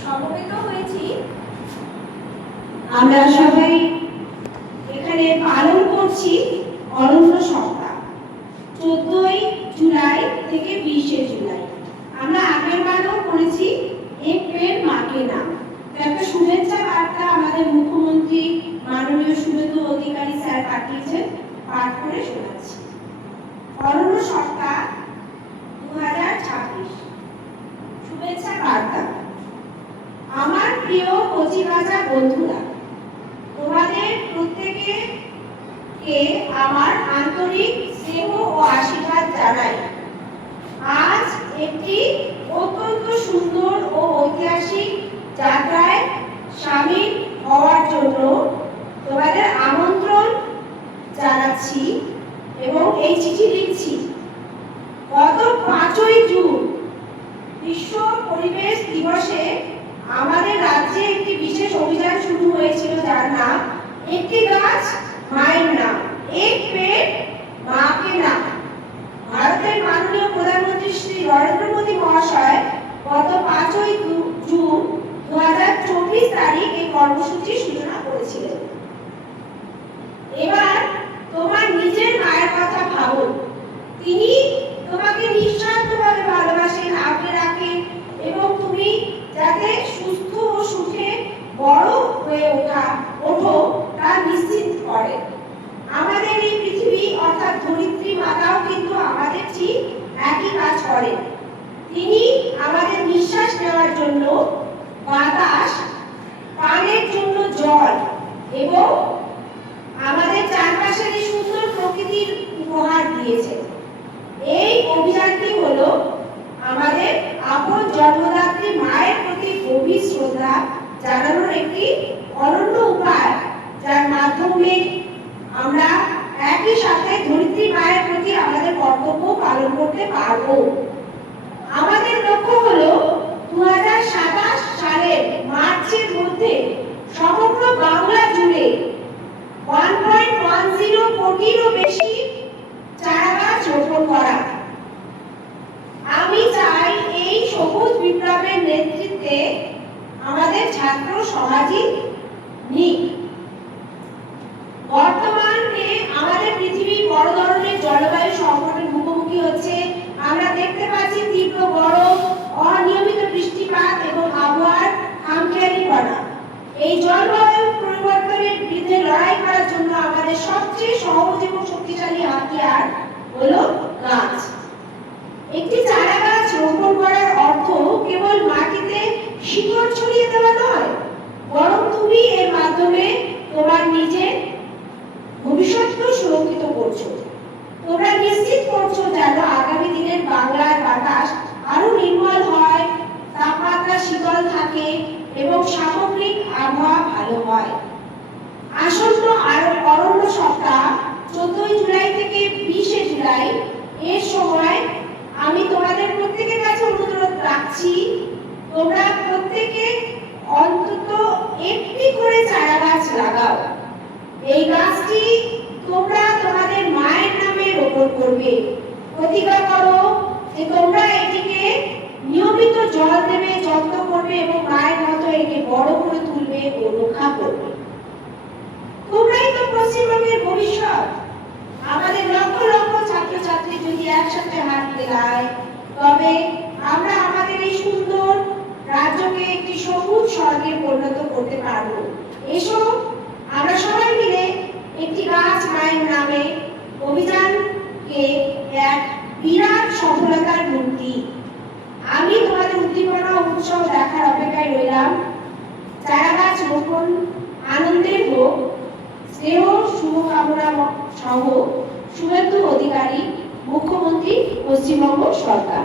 সমবেত হয়েছি, আমরা সবাই এখানে পালন করছি অরণ্য সপ্তাহ 14ই জুলাই থেকে 20শে জুলাই। আমরা আগের বারও করেছি এক পেড় মাকে নাম। একটা শুভেচ্ছা বার্তা আমাদের মুখ্যমন্ত্রী মাননীয় শুভেন্দু অধিকারী স্যার পাঠিয়েছেন, পাঠ করে শোনাচ্ছি। অরণ্য সপ্তাহ 2026 শুভেচ্ছা বার্তা। আমার প্রিয় কচিকাঁচা বন্ধুরা, তোমাদের প্রত্যেককে আমার আন্তরিক স্নেহ ও আশীর্বাদ জানাই। আজ একটি অত্যন্ত সুন্দর ও ঐতিহাসিক যাত্রায় সামিল হওয়ার জন্য তোমাদের আমন্ত্রণ জানাচ্ছি এবং এই চিঠি লিখছি। গত 5ই জুন বিশ্ব পরিবেশ দিবসে আমাদের রাজ্যে একটি বিশেষ অভিযান শুরু হয়েছিল, যার নাম একটি গাছ মায়ের নাম, এক পেড় মা কে নাম। ভারতের মাননীয় প্রধানমন্ত্রী শ্রী নরেন্দ্র মোদী মহাশয় গত 5ই জুন 2024 তারিখ এই কর্মসূচির সূচনা করেছিলেন। এবার তোমার নিজের মায়ের কথা ভাবো। তিনি তোমাকে নিঃস্বার্থভাবে ভালোবাসেন, আগলে রাখেন এবং তুমি যাতে সুস্থ ও সুখে বড় হয়ে ওঠো তা নিশ্চিত করেন। আমাদের এই পৃথিবী অর্থাৎ ধরিত্রী মাতাও কিন্তু আমাদের ঠিক একই কাজ করেন। তিনি আমাদের নিঃশ্বাস নেওয়ার জন্য বাতাস, পানের জন্য জল এবং আমাদের চারপাশের এই সুন্দর প্রকৃতির উপহার দিয়েছেন। এই অভিযানটি হলো আমাদের আপন জন্মদাত্রী মায়ের প্রতি গভীর শ্রদ্ধা জানানোর একটি অনন্য উপায়, যার মাধ্যমে আমরা একই সাথে ধরিত্রী মায়ের প্রতি আমাদের কর্তব্য পালন করতে পারব। আমাদের লক্ষ্য হলো 2027 সালের মার্চের মধ্যে সমগ্র বাংলা জুড়ে 1.10 কোটিরও বেশি চারা গাছ রোপণ করা। আমি চাই এই সবুজ বিপ্লবের নেতৃত্বে আমাদের ছাত্র সমাজই নিক। বর্তমানে আমাদের পৃথিবী বড় ধরনের জলবায়ু সংকটের মুখোমুখি হচ্ছে। আমরা দেখতে পাচ্ছি তীব্র গরম, অনিয়মিত বৃষ্টিপাত এবং আবহাওয়ার খামখেয়ালিপনা। এই জলবায়ু পরিবর্তনের বিরুদ্ধে লড়াই করার জন্য আমাদের সবচেয়ে সহজ এবং শক্তিশালী হাতিয়ার হলো গাছ। একটি চারা গাছ রোপণ করার অর্থ কেবল মাটিতে শিকড় ছড়িয়ে দেওয়া নয়, বরং তুমি এর মাধ্যমে তোমার নিজের ভবিষ্যৎকে সুরক্ষিত করছো। তোমরা নিশ্চিত করছো যেন আগামী দিনের বাংলার বাতাস আরো নির্মল হয়, তাপমাত্রা শীতল থাকে এবং সামগ্রিক আবহাওয়া ভালো হয়। আসন্ন অরণ্য সপ্তাহ 14ই জুলাই থেকে 20শে জুলাই এর সময় আমি তোমাদের প্রত্যেকের কাছে অনুরোধ রাখছি, তোমরা প্রত্যেকে অন্তত একটি করে চারা গাছ লাগাও। এই গাছটি তোমরা তোমাদের মায়ের নামে রোপণ করবে। প্রতিজ্ঞা করো যে তোমরা এটিকে নিয়মিত জল দেবে, যত্ন করবে এবং মায়ের মতো একে বড় করে তুলবে ও রক্ষা করবে। তোমরাই তো পশ্চিমবঙ্গের ভবিষ্যৎ। আমাদের লক্ষ লক্ষ ছাত্রছাত্রী যদি একসাথে হাত মেলায়, তবে আমরা আমাদের এই সুন্দর রাজ্যকে একটি সবুজ স্বর্গে পরিণত করতে পারবো। এসো আমরা সবাই মিলে একটি গাছ মায়ের নামে অভিযানকে এক বিরাট সফলতার রূপ দিই। আমি তোমাদের উদ্দীপনা উৎসব দেখার অপেক্ষায় রইলাম। চারা গাছ রোপণ আনন্দের হোক। স্নেহ শুভকামনা সহ শুভেন্দু অধিকারী, মুখ্যমন্ত্রী, পশ্চিমবঙ্গ সরকার।